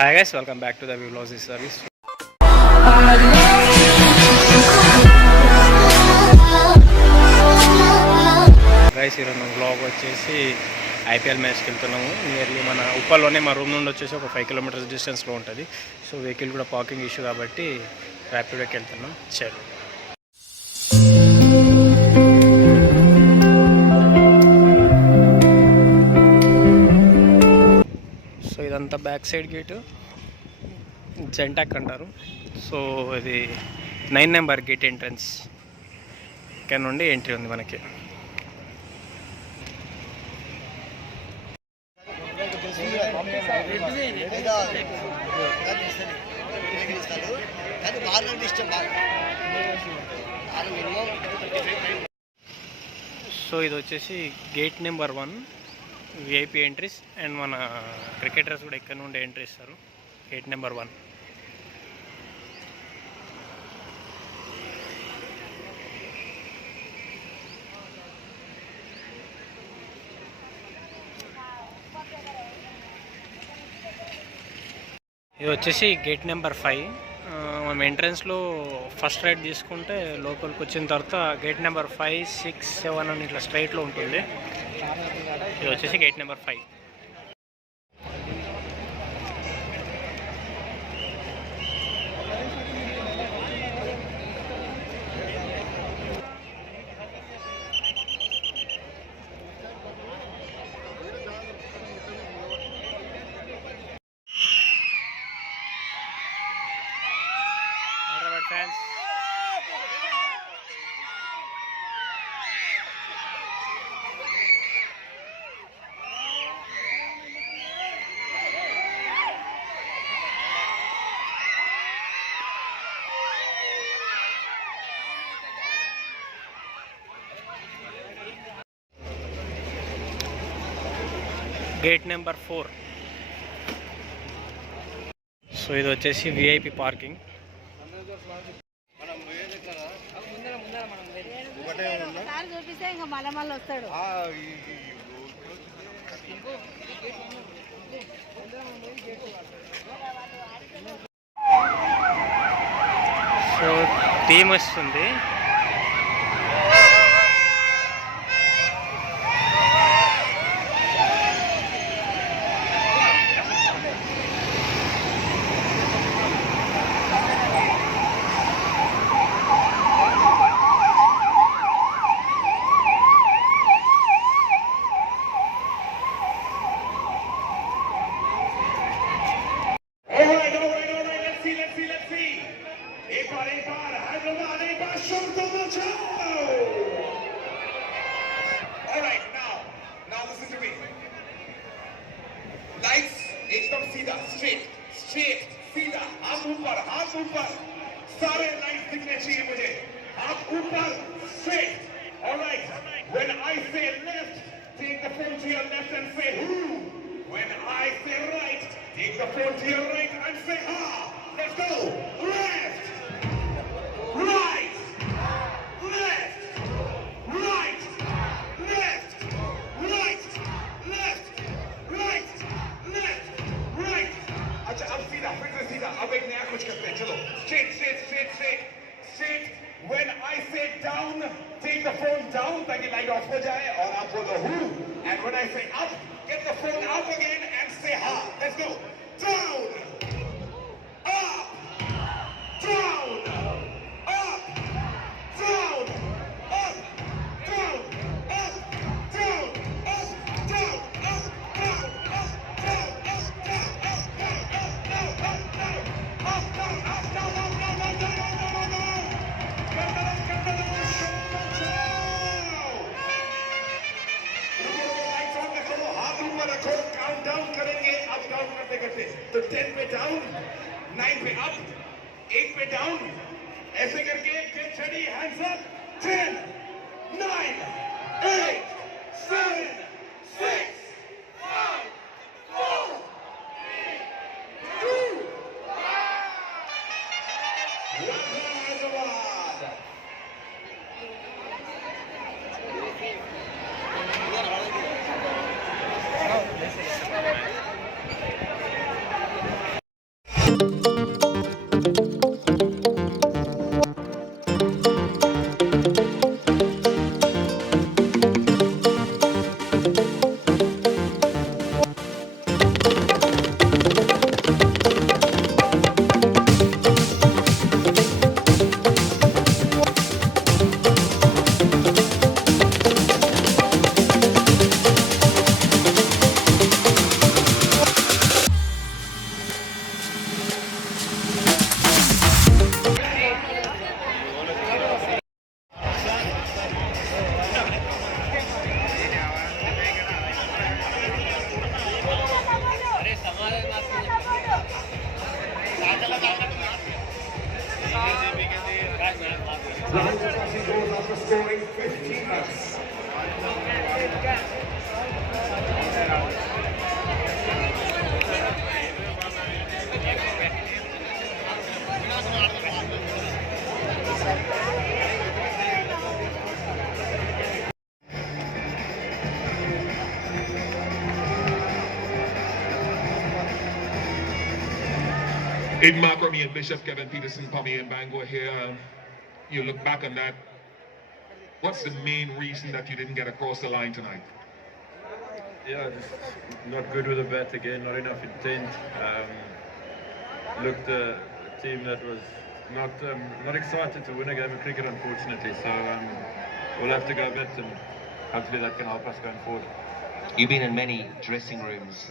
Hi guys, welcome back to the Velocity service. Guys ఈరోజు మన blog వచ్చేసి IPL మ్యాచ్కి వెళ్తున్నాము. నియర్లీ మన ఉప్పల్లోనే మా రూమ్ నుండి వచ్చేసి ఒక 5 కిలోమీటర్స్ డిస్టెన్స్లో ఉంటుంది. సో వెహికల్ కూడా పార్కింగ్ ఇష్యూ కాబట్టి ర్యాపిడోకి వెళ్తున్నాం. చలో. సో ఇదంతా బ్యాక్ సైడ్ గేటు, జెంటాక్ అంటారు. సో ఇది 9 నెంబర్ గేట్ ఎంట్రన్స్. ఇక్కడ నుండి ఎంట్రీ ఉంది మనకి. సో ఇది వచ్చేసి gate number 1 VIP entries. And మన క్రికెటర్స్ కూడా ఇక్కడ నుండి ఎంట్రీ ఇస్తారు. Gate number 1. ఇది వచ్చేసి గేట్ నెంబర్ 5. మనం ఎంట్రన్స్లో ఫస్ట్ రైట్ తీసుకుంటే లోపలికి వచ్చిన తర్వాత గేట్ నెంబర్ 5, 6, 7 అని ఇట్లా స్ట్రైట్లో ఉంటుంది. ఇది వచ్చేసి gate number 5. Fans. Gate number 4. So ఇది వచ్చేసి విఐపి పార్కింగ్. సో టీమ్ వస్తుంది. एकदम सीधा, स्ट्रेट सीधा, हाथ ऊपर, सारे लाइट दिखने चाहिए मुझे. हाथ ऊपर, straight. Alright. When I say left, take the phone to your left and say who. When I say right, take the phone to your right and say ha. Let's go. Left, right, left, right, left, right, left, right, left. अच्छा अब सीधा, फिर से सीधा. अब एक नया कुछ करते हैं. चलो straight. When I say down, take the phone down ताकि लाइट ऑफ हो जाए और आप बोलो who. And when I say up, get the phone up again and say ha. Let's go. Down, up, down, up, down, up, down, up, down, up, down, up, down, up, down, up, down, up, down, up, down, up, down, up, down, up, down, up, down, up, down, up, down. Count down करेंगे. अब count करते तो 10 पे down, 9 पे up, 8 पे down, ऐसे करके get ready, hands up. 10, 9, 8, 7, 6, 5, 4, 3, 2, 1. Lions passing goals after scoring 15 runs. In Mark Remy and Bishop, Kevin Peterson, Pommy and Bangor here. You look back on that. What's the main reason that you didn't get across the line tonight? Yeah, just not good with the bat again, not enough intent. Looked a team that was not excited to win a game of cricket, unfortunately. So we'll have to go a bit, and hopefully that can help us going forward. You've been in many dressing rooms